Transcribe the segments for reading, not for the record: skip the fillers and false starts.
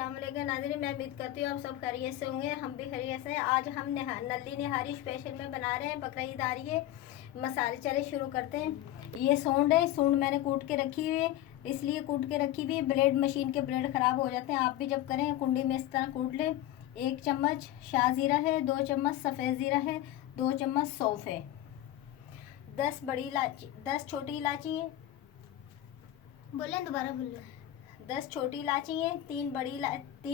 अस्सलाम वालेकुम नाज़रीन, मैं उम्मीद करती हूँ आप सब खैरियत से होंगे। हम भी खैरियत से हैं। आज हम नल्ली निहारी स्पेशल में बना रहे हैं। बकरा ईद आ रही है, मसाले चले शुरू करते हैं। ये सूंड है, सूंड मैंने कूट के रखी हुई है, इसलिए कूट के रखी हुई। ब्लेड मशीन के ब्लेड ख़राब हो जाते हैं, आप भी जब करें कुंडी में इस तरह कूट लें। 1 चम्मच शाह ज़ीरा है, 2 चम्मच सफ़ेद ज़ीरा है, 2 चम्मच सौंफ है, 10 बड़ी इलायची, 10 छोटी इलायची है। बोलें दोबारा बोलो। 10 छोटी इलायची है, 3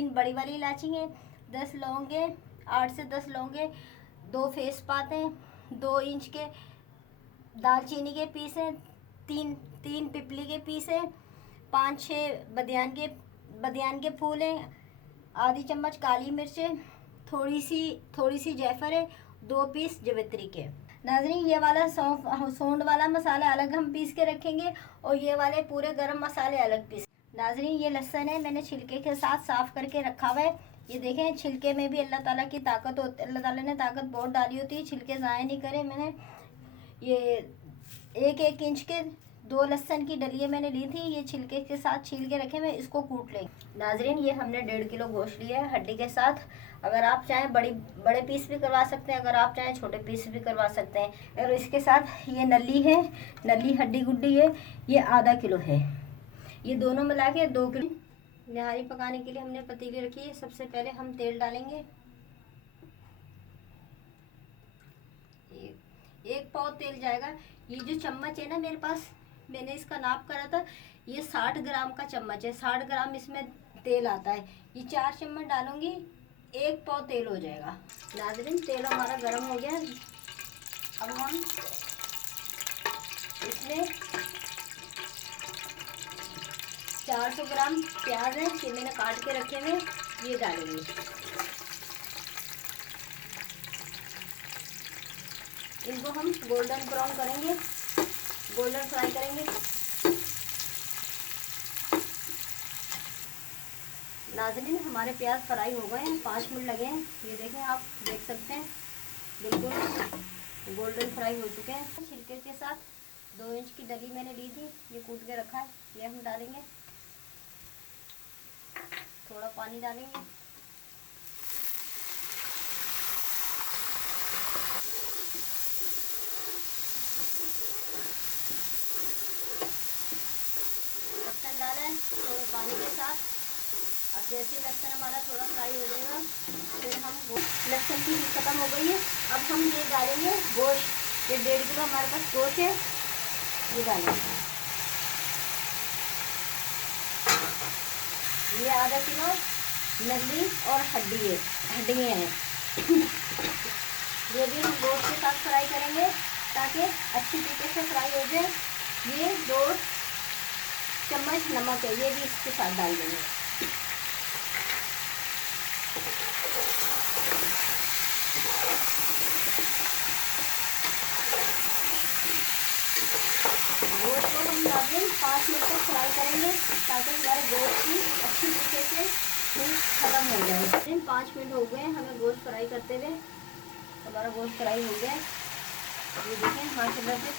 बड़ी वाली इलायची है, 10 लौंगे, 8 से 10 लौंगे, 2 तेज़पात, 2 इंच के दालचीनी के पीस हैं, 3 पिपली के पीस हैं, 5-6 बदियान के फूल हैं, आधी चम्मच काली मिर्च है, थोड़ी सी जायफल है, 2 पीस जवित्री के। नाज़रीन, ये वाला सूंड वाला मसाला अलग हम पीस के रखेंगे और ये वाले पूरे गरम मसाले अलग पीस। नाज़रीन, ये लहसुन है, मैंने छिलके के साथ साफ़ करके रखा हुआ है। ये देखें, छिलके में भी अल्लाह ताला की ताकत होती है, अल्लाह ताला ने ताकत बहुत डाली होती है। छिलके ज़ाया नहीं करे। मैंने ये 1-1 इंच के 2 लहसुन की डलियाँ मैंने ली थी, ये छिलके के साथ छील के रखे, मैं इसको कूट लेंगे। नाज़रीन, ये हमने 1.5 किलो गोश्त लिया है हड्डी के साथ। अगर आप चाहें बड़े पीस भी करवा सकते हैं, अगर आप चाहें छोटे पीस भी करवा सकते हैं। और इसके साथ ये नली है, नली हड्डी गुड्डी है, ये आधा किलो है। ये दोनों मिला के 2 किलो। निहारी पकाने के लिए हमने पतीली रखी है। सबसे पहले हम तेल डालेंगे, 1 पाव तेल जाएगा। ये जो चम्मच है ना मेरे पास, मैंने इसका नाप करा था, ये 60 ग्राम का चम्मच है। 60 ग्राम इसमें तेल आता है। ये 4 चम्मच डालूंगी, 1 पाव तेल हो जाएगा। नाज़रीन, तेल हमारा गर्म हो गया। अब हम इसमें 400 ग्राम प्याज है, ये मैंने काट के रखे हुए, ये डालेंगे। इनको हम गोल्डन ब्राउन करेंगे, गोल्डन फ्राई करेंगे। नाज़रीन, हमारे प्याज फ्राई हो गए हैं, 5 मिनट लगे हैं। ये देखें, आप देख सकते हैं बिल्कुल गोल्डन फ्राई हो चुके हैं। छिलके के साथ 2 इंच की डली मैंने ली थी, ये कूट के रखा है, ये हम डालेंगे। थोड़ा पानी डालेंगे। लहसुन डाला है थोड़े पानी के साथ। अब जैसे लहसुन हमारा थोड़ा फ्राई हो जाएगा, फिर हम लहसुन की हीट खत्म हो गई है। अब हम ये डालेंगे गोश्त। ये 1.5 किलो हमारे पास गोश्त है, ये डालेंगे। ये आधा किलो नली और हड्डियाँ हैं। ये भी हम गोश्त के साथ फ्राई करेंगे ताकि अच्छी तरीके से फ्राई हो जाए। ये 2 चम्मच नमक है, ये भी इसके साथ डाल देंगे। गोश्त को हम नाज़रीन 5 मिनट तक फ्राई करेंगे ताकि हमारे गोश्त की अच्छी तरीके से हीट खत्म हो जाए। 5 मिनट हो गए हमें गोश्त फ्राई करते हुए। हमारा गोश्त फ्राई हो गया, ये देखें माशाल्लाह से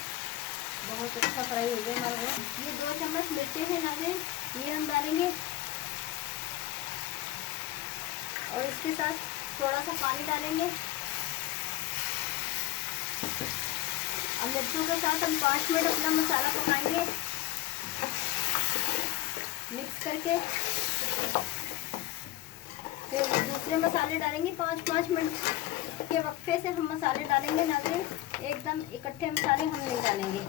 बहुत अच्छा फ्राई हो गया हमारा गोश्त। ये 2 चम्मच मिर्चें हैं नाज़रीन, ये हम डालेंगे और इसके साथ थोड़ा सा पानी डालेंगे। अब मिर्चों के साथ हम 5 मिनट अपना मसाला पकाएंगे मिक्स करके। फिर दूसरे मसाले डालेंगे। 5-5 मिनट के वक्फे से हम मसाले डालेंगे नाज़रीन, एकदम इकट्ठे मसाले हम नहीं डालेंगे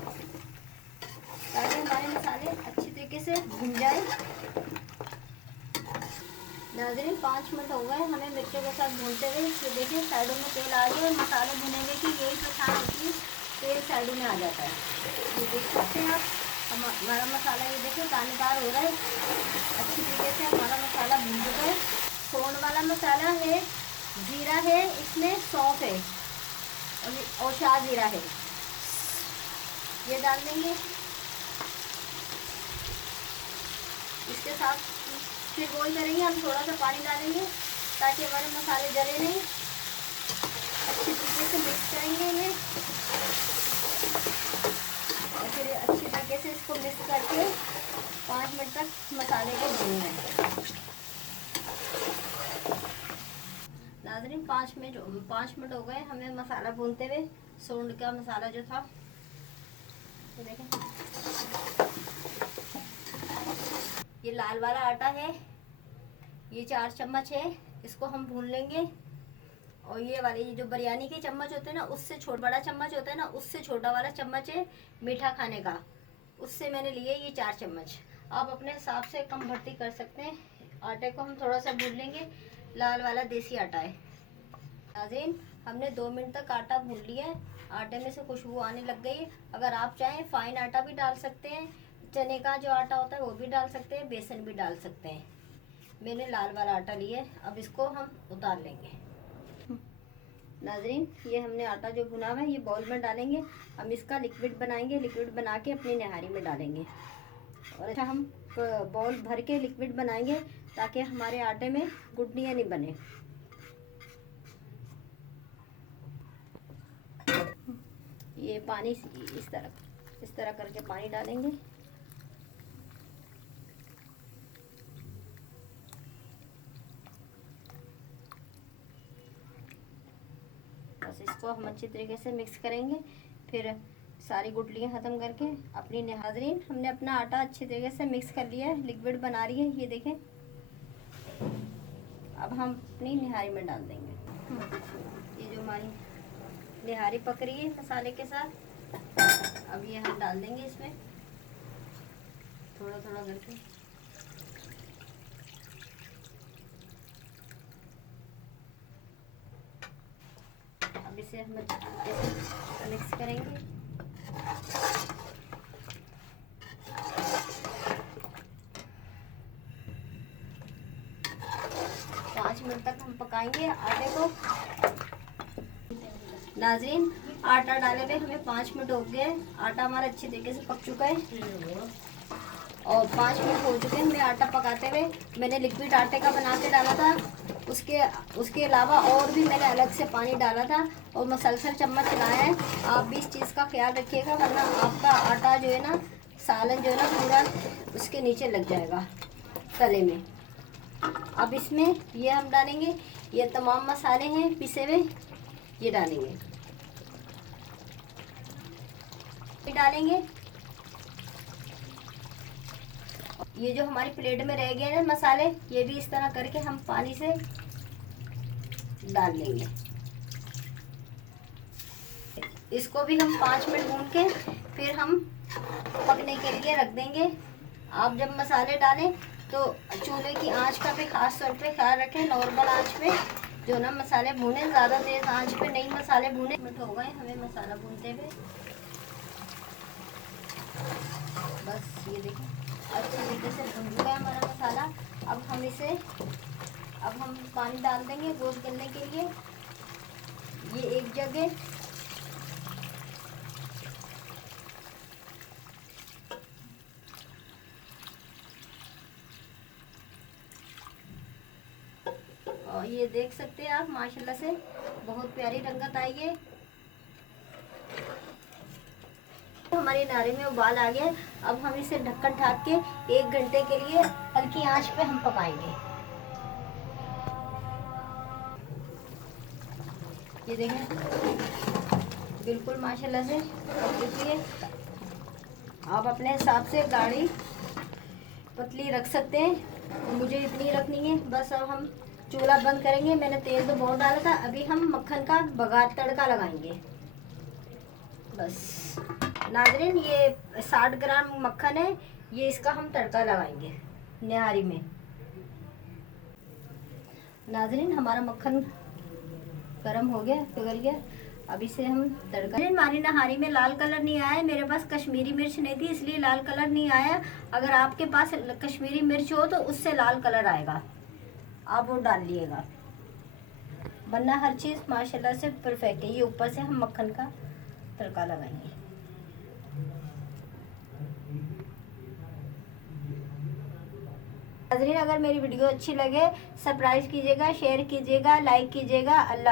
ताकि हमारे मसाले अच्छी तरीके से भुन जाए। नाज़रीन, 5 मिनट हो गए हमें मिर्चों के साथ भूनते हुए। ये देखिए साइडों में तेल आ गया और मसाले भुनेंगे कि यही पहचान होती है, तेल साइडों में आ जाता है। ये देख सकते हैं आप, हमारा मसाला ये देखिए दानेदार हो रहा है। अच्छी तरीके से हमारा मसाला भून चुका है। सूंड वाला मसाला है, जीरा है, इसमें सौंफ है और शाह ज़ीरा है, ये डाल देंगे। इसके साथ फिर बोल करेंगे, हम थोड़ा सा पानी डालेंगे ताकि हमारे मसाले जले नहीं। अच्छी तरीके से मिक्स करेंगे इन्हें और फिर अच्छी तरीके से इसको मिक्स करके 5 मिनट तक मसाले को भूनना है। 5 मिनट हो गए हमें मसाला भूनते हुए। सूंड का मसाला जो था, ये देखें, ये लाल वाला आटा है, ये 4 चम्मच है, इसको हम भून लेंगे। और ये वाले जो बिरयानी के चम्मच होते हैं ना, उससे बड़ा चम्मच होता है ना, उससे छोटा वाला चम्मच है मीठा खाने का, उससे मैंने लिए ये 4 चम्मच। आप अपने हिसाब से कम भर्ती कर सकते हैं। आटे को हम थोड़ा सा भून लेंगे। लाल वाला देसी आटा है। नाज़रीन, हमने 2 मिनट तक आटा भून लिया है। आटे में से खुशबू आने लग गई है। अगर आप चाहें फाइन आटा भी डाल सकते हैं, चने का जो आटा होता है वो भी डाल सकते हैं, बेसन भी डाल सकते हैं। मैंने लाल वाला आटा लिया है। अब इसको हम उतार लेंगे। नाज़रीन, ये हमने आटा जो भुना हुआ है ये बाउल में डालेंगे। हम इसका लिक्विड बनाएंगे। लिक्विड बना के अपनी निहारी में डालेंगे। और अच्छा, हम बाउल भर के लिक्विड बनाएंगे ताकि हमारे आटे में गुठलियाँ नहीं बने। ये पानी इस तरह करके पानी डालेंगे। बस इसको हम अच्छी तरीके से मिक्स करेंगे। फिर सारी गुठलियाँ ख़त्म करके अपनी नाज़रीन, हमने अपना आटा अच्छी तरीके से मिक्स कर लिया है। लिक्विड बना रही है, ये देखें। अब हम अपनी निहारी में डाल देंगे। ये जो हमारी निहारी पक रही है मसाले के साथ, अब ये हम डाल देंगे इसमें थोड़ा थोड़ा करके। अब इसे हम मिक्स करेंगे। पाँच मिनट तक हम पकाएंगे आटे को। नाज़रीन, आटा डाले हुए हमें 5 मिनट हो गए। आटा हमारा अच्छी तरीके से पक चुका है और 5 मिनट हो चुके हैं हमें आटा पकाते हुए। मैंने लिक्विड आटे का बना के डाला था, उसके अलावा और भी मैंने अलग से पानी डाला था और मसलसल चम्मच चलाया है। आप भी इस चीज़ का ख्याल रखिएगा, वरना आपका आटा जो है ना, सालन जो है ना, पूरा उसके नीचे लग जाएगा तले में। अब इसमें ये हम डालेंगे, ये तमाम मसाले हैं पिसे हुए, ये डालेंगे। डालेंगे ये जो हमारी प्लेट में रह गए ना मसाले, ये भी इस तरह करके हम पानी से डाल लेंगे। इसको भी हम 5 मिनट भून के फिर हम पकने के लिए रख देंगे। आप जब मसाले डालें तो चूल्हे की आंच का भी खास तौर पे ख्याल रखें। नॉर्मल आंच पे जो ना मसाले भूने, ज़्यादा तेज़ आंच पे नहीं मसाले भूने। मिनट हो गए हमें मसाला भूनते हुए। बस ये देखिए अच्छी तरीके से भुन चुका है हमारा मसाला। अब हम पानी डाल देंगे गोश्त गलने के लिए। ये एक जगह और ये देख सकते हैं आप, माशाल्लाह से बहुत प्यारी रंगत आई है। हमारी नारी में उबाल आ गया। अब हम इसे ढक्कन ढक के 1 घंटे के लिए हल्की आंच पे हम पकाएंगे। ये देखें बिल्कुल माशाल्लाह से पक चुकी है। आप अपने हिसाब से गाढ़ी पतली रख सकते हैं, मुझे इतनी रखनी है बस। अब हम चूल्हा बंद करेंगे। मैंने तेल तो बहुत डाला था। अभी हम मक्खन का बघार तड़का लगाएंगे। बस नाज़रीन, ये 60 ग्राम मक्खन है, ये इसका हम तड़का लगाएंगे निहारी में। नाज़रीन, हमारा मक्खन गरम हो गया, पिघल गया। अब इसे हम तड़का। हमारी नहारी में लाल कलर नहीं आया, मेरे पास कश्मीरी मिर्च नहीं थी इसलिए लाल कलर नहीं आया। अगर आपके पास कश्मीरी मिर्च हो तो उससे लाल कलर आएगा, आप वो डाल लिएगा, वरना हर चीज़ माशाल्लाह से परफेक्ट है। ये ऊपर से हम मक्खन का तड़का लगाएंगे। नाज़रीन, अगर मेरी वीडियो अच्छी लगे सब्सक्राइब कीजिएगा, शेयर कीजिएगा, लाइक कीजिएगा। अल्लाह।